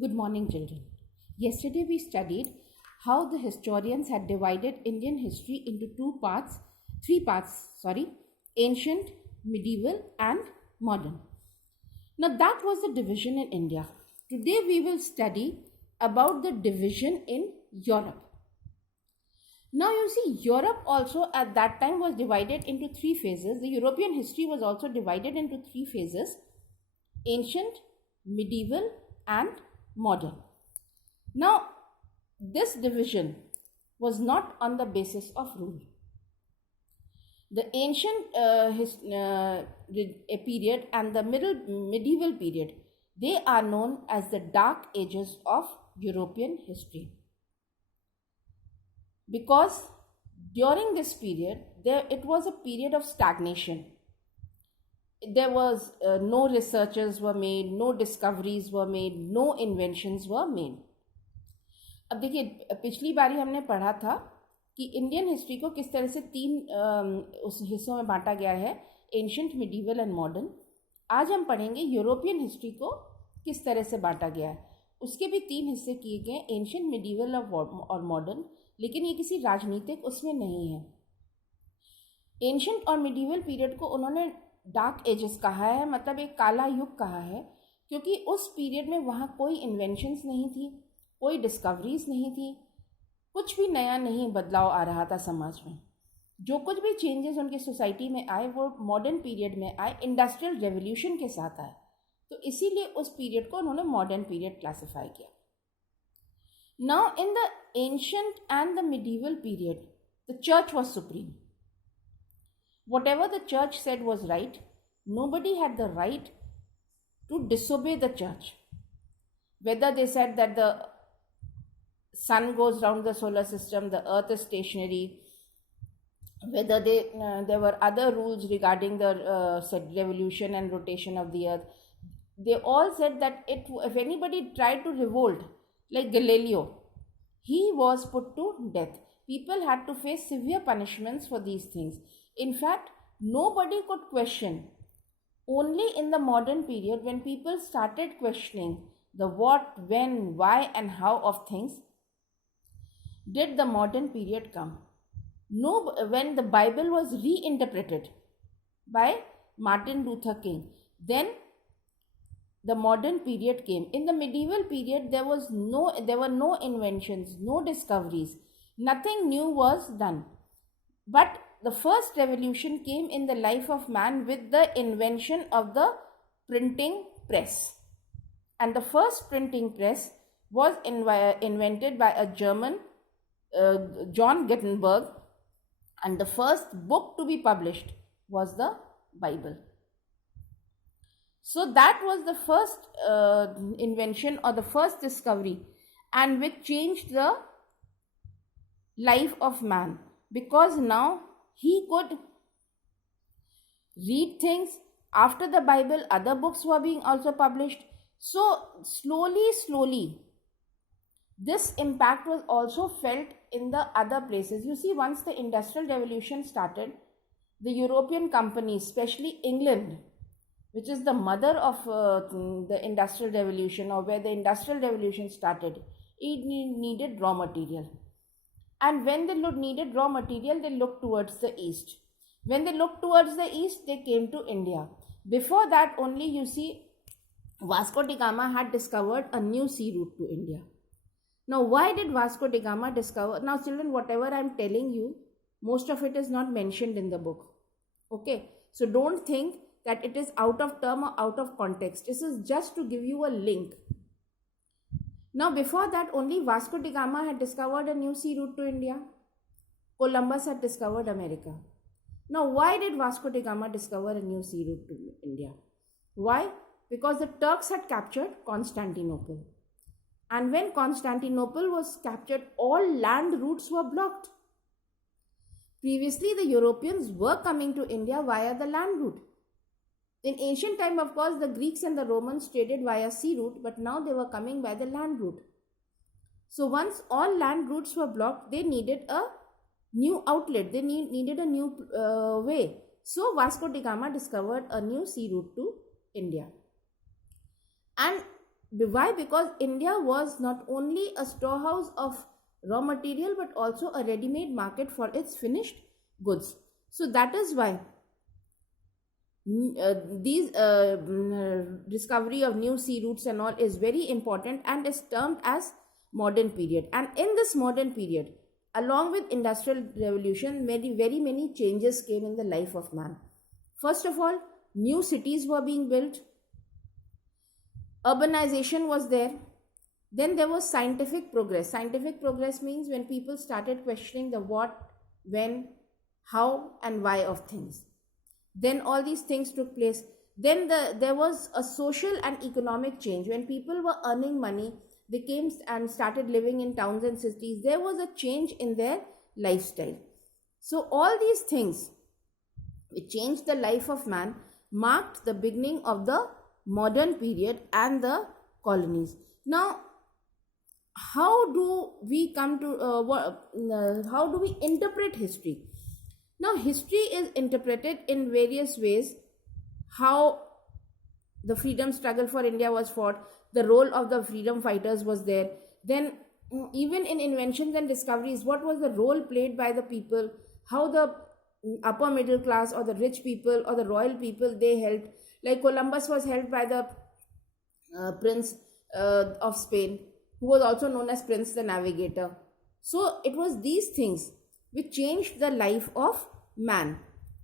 Good morning, children. Yesterday we studied how the historians had divided Indian history into three parts, ancient, medieval, and modern. Now that was the division in India. Today we will study about the division in Europe. Now you see, Europe also at that time was divided into three phases. The European history was also divided into three phases: ancient, medieval, and modern. Now, this division was not on the basis of rule. The ancient period and the medieval period, they are known as the dark ages of European history. Because during this period, it was a period of stagnation. There was no researches were made, no discoveries were made, no inventions were made. अब देखिए, पिछली बारी हमने पढ़ा था कि Indian history को किस तरह से तीन उस हिस्सों में बांटा गया है: एंशिएंट, मिडीवल एंड मॉडर्न। आज हम पढ़ेंगे यूरोपियन हिस्ट्री को किस तरह से बांटा गया है। उसके भी तीन हिस्से किए गए: एंशिएंट, मिडीवल और मॉडर्न। लेकिन ये किसी राजनीतिक उसमें नहीं है। एंशिएंट और मिडीवल पीरियड को उन्होंने डार्क एजेस कहा है, मतलब एक काला युग कहा है, क्योंकि उस पीरियड में वहाँ कोई इन्वेंशंस नहीं थी, कोई डिस्कवरीज नहीं थी, कुछ भी नया नहीं बदलाव आ रहा था समाज में। जो कुछ भी चेंजेस उनकी सोसाइटी में आए वो मॉडर्न पीरियड में आए, इंडस्ट्रियल रेवोल्यूशन के साथ आए। तो इसीलिए उस पीरियड को उन्होंने मॉडर्न पीरियड क्लासिफाई किया। Now in the ancient and the medieval period the church was supreme. Whatever the church said was right. Nobody had the right to disobey the church. Whether they said that the sun goes round the solar system, the earth is stationary, whether there were other rules regarding the revolution and rotation of the earth, they all said that if anybody tried to revolt, like Galileo, he was put to death. People had to face severe punishments for these things. In fact, nobody could question. Only in the modern period, when people started questioning the what, when, why, and how of things, did the modern period come. When the Bible was reinterpreted by Martin Luther King, then the modern period came. In the medieval period, there were no inventions, no discoveries, nothing new was done. But the first revolution came in the life of man with the invention of the printing press. And the first printing press was invented by a German, John Gutenberg, and the first book to be published was the Bible. So that was the first invention or the first discovery, and which changed the life of man, because now he could read things. After the Bible, other books were being also published. So slowly, this impact was also felt in the other places. You see, once the Industrial Revolution started, the European companies, especially England, which is the mother of the Industrial Revolution, or where the Industrial Revolution started, it needed raw material. And when they needed raw material, they looked towards the east. When they looked towards the east, they came to India. Before that only, you see, Vasco da Gama had discovered a new sea route to India. Now, why did Vasco da Gama discover? Now, children, whatever I am telling you, most of it is not mentioned in the book. Okay? So, don't think that it is out of term or out of context. This is just to give you a link. Now, before that, only Vasco da Gama had discovered a new sea route to India. Columbus had discovered America. Now, why did Vasco da Gama discover a new sea route to India? Why? Because the Turks had captured Constantinople. And when Constantinople was captured, all land routes were blocked. Previously, the Europeans were coming to India via the land route. In ancient time, of course, the Greeks and the Romans traded via sea route, but now they were coming by the land route. So once all land routes were blocked, they needed a new outlet. They needed a new way. So Vasco da Gama discovered a new sea route to India. And Why? Because India was not only a storehouse of raw material but also a ready-made market for its finished goods. So that is why these discovery of new sea routes and all is very important and is termed as modern period. And in this modern period, along with industrial revolution, very many changes came in the life of man. First of all, new cities were being built, urbanization was there, then there was scientific progress. Scientific progress means when people started questioning the what, when, how and why of things. Then all these things took place. Then there was a social and economic change. When people were earning money, they came and started living in towns and cities. There was a change in their lifestyle. So all these things which changed the life of man marked the beginning of the modern period and the colonies. Now, how do we come to how do we interpret history? Now, history is interpreted in various ways. How the freedom struggle for India was fought, the role of the freedom fighters was there. Then, even in inventions and discoveries, what was the role played by the people? How the upper middle class or the rich people or the royal people, they helped. Like Columbus was helped by the Prince of Spain, who was also known as Prince the Navigator. So it was these things which changed the life of man.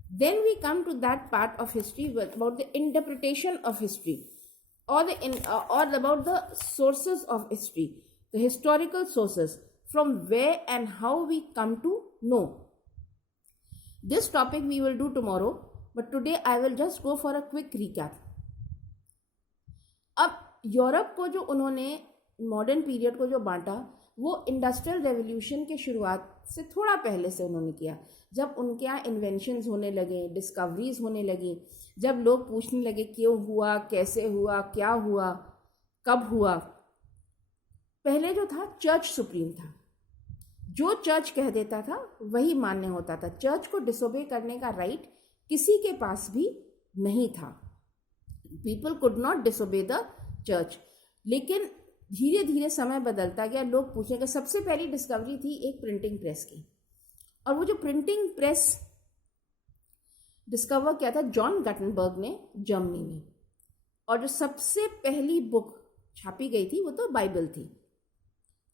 Then we come to that part of history about the interpretation of history, or about the sources of history, the historical sources, from where and how we come to know. This topic we will do tomorrow, but today I will just go for a quick recap. अब Europe को जो उन्होंने modern period को जो बांटा, वो industrial revolution के शुरुआत से थोड़ा पहले से उन्होंने किया, जब उनके यहाँ इन्वेंशंस होने लगे, डिस्कवरीज होने लगी, जब लोग पूछने लगे क्यों हुआ, कैसे हुआ, क्या हुआ, कब हुआ. पहले जो था चर्च सुप्रीम था, जो चर्च कह देता था वही मान्य होता था. चर्च को डिसोबे करने का राइट किसी के पास भी नहीं था. People could not disobey the church. लेकिन धीरे धीरे समय बदलता गया, लोग पूछने. सबसे पहली डिस्कवरी थी एक प्रिंटिंग प्रेस की, और वो जो प्रिंटिंग प्रेस डिस्कवर किया था जॉन गटनबर्ग ने जर्मनी में, और जो सबसे पहली बुक छापी गई थी वो तो बाइबल थी.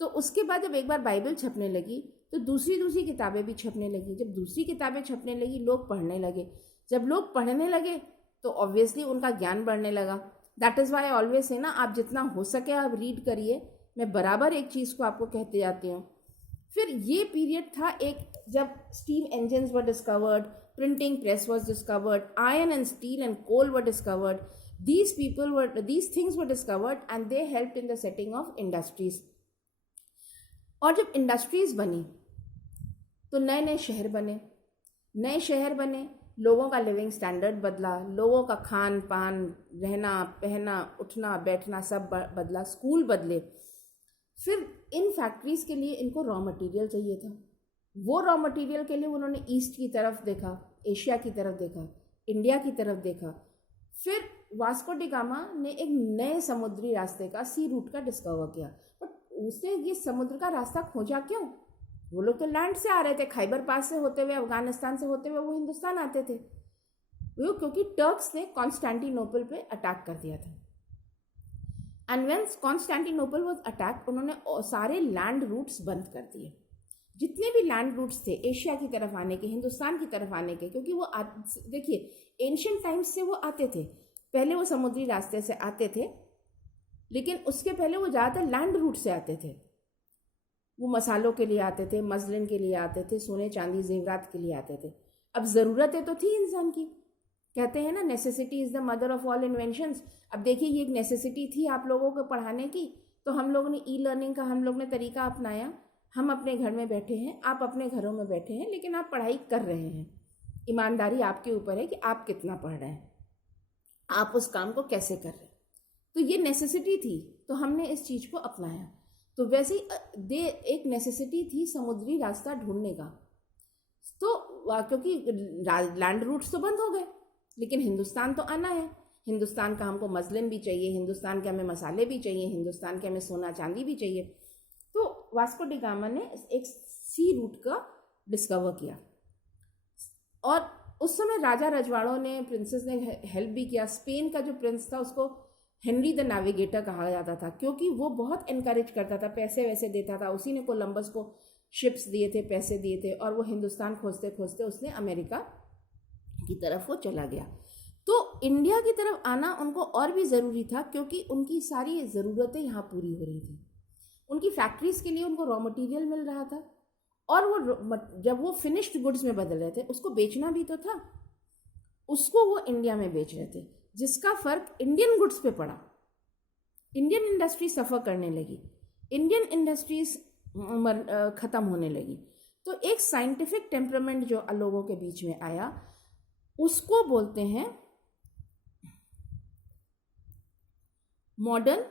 तो उसके बाद जब एक बार बाइबल छपने लगी तो दूसरी किताबें भी छपने लगी. जब दूसरी किताबें छपने लगी, लोग पढ़ने लगे. जब लोग पढ़ने लगे तो ऑब्वियसली उनका ज्ञान बढ़ने लगा. That is why always say ना, आप जितना हो सके आप रीड करिए. मैं बराबर एक चीज़ को आपको कहते जाती हूँ. फिर ये पीरियड था एक, जब steam engines were discovered, printing press was discovered, iron and steel and coal were discovered. these things were discovered and they helped in the setting of industries. और जब इंडस्ट्रीज बनी तो नए नए शहर बने, लोगों का लिविंग स्टैंडर्ड बदला, लोगों का खान पान, रहना पहना, उठना बैठना सब बदला, स्कूल बदले. फिर इन फैक्ट्रीज के लिए इनको रॉ मटेरियल चाहिए था. वो रॉ मटेरियल के लिए उन्होंने ईस्ट की तरफ देखा, एशिया की तरफ देखा, इंडिया की तरफ देखा. फिर वास्को डी गामा ने एक नए समुद्री रास्ते का, सी रूट का डिस्कवर किया. बट उसने ये समुद्र का रास्ता खोजा क्यों? वो लोग तो लैंड से आ रहे थे, खैबर पास से होते हुए, अफगानिस्तान से होते हुए वो हिंदुस्तान आते थे. वो क्योंकि टर्क्स ने कॉन्स्टेंटिनोपल पे अटैक कर दिया था. And when Constantinople was attack, उन्होंने सारे लैंड रूट्स बंद कर दिए. जितने भी लैंड रूट्स थे एशिया की तरफ आने के, हिंदुस्तान की तरफ आने के, क्योंकि वो देखिए एंशिएंट टाइम्स से वो आते थे. पहले वो समुद्री रास्ते से आते थे, लेकिन उसके पहले वो ज़्यादातर लैंड रूट से आते थे. वो मसालों के लिए आते थे, मसलिन के लिए आते थे, सोने चांदी जेवरात के लिए आते थे. अब ज़रूरतें तो थी इंसान की. कहते हैं ना, necessity is the mother of all inventions. अब देखिए, ये एक नेसेसिटी थी आप लोगों को पढ़ाने की, तो हम लोगों ने ई लर्निंग का हम लोग ने तरीका अपनाया. हम अपने घर में बैठे हैं, आप अपने घरों में बैठे हैं, लेकिन आप पढ़ाई कर रहे हैं. ईमानदारी आपके ऊपर है कि आप कितना पढ़ रहे हैं, आप उस काम को कैसे कर रहे हैं. तो ये नेसेसिटी थी, तो हमने इस चीज़ को अपनाया. तो वैसे ही एक नेसेसिटी थी समुद्री रास्ता ढूंढने का. तो क्योंकि लैंड रूट्स तो बंद हो गए, लेकिन हिंदुस्तान तो आना है. हिंदुस्तान का हमको मजलिम भी चाहिए, हिंदुस्तान के हमें मसाले भी चाहिए, हिंदुस्तान के हमें सोना चांदी भी चाहिए। तो वास्को डी गामा ने एक सी रूट का डिस्कवर किया, और उस समय राजा रजवाड़ों ने, प्रिंसेस ने हेल्प भी किया। स्पेन का जो प्रिंस था उसको हेनरी द नेविगेटर कहा जाता था, क्योंकि वो बहुत इनकरेज करता था, पैसे वैसे देता था। उसी ने कोलंबस को शिप्स दिए थे, पैसे दिए थे, और वो हिंदुस्तान खोजते खोजते उसने अमेरिका की तरफ वो चला गया। तो इंडिया की तरफ आना उनको और भी ज़रूरी था, क्योंकि उनकी सारी ज़रूरतें यहाँ पूरी हो रही थी। उनकी फैक्ट्रीज़ के लिए उनको रॉ मटेरियल मिल रहा था, और वो जब वो फिनिश्ड गुड्स में बदल रहे थे उसको बेचना भी तो था, उसको वो इंडिया में बेच रहे थे, जिसका फ़र्क इंडियन गुड्स पे पड़ा। इंडियन इंडस्ट्री सफ़र करने लगी, इंडियन इंडस्ट्रीज ख़त्म होने लगी। तो एक साइंटिफिक टेम्परामेंट जो लोगों के बीच में आया, उसको बोलते हैं मॉडर्न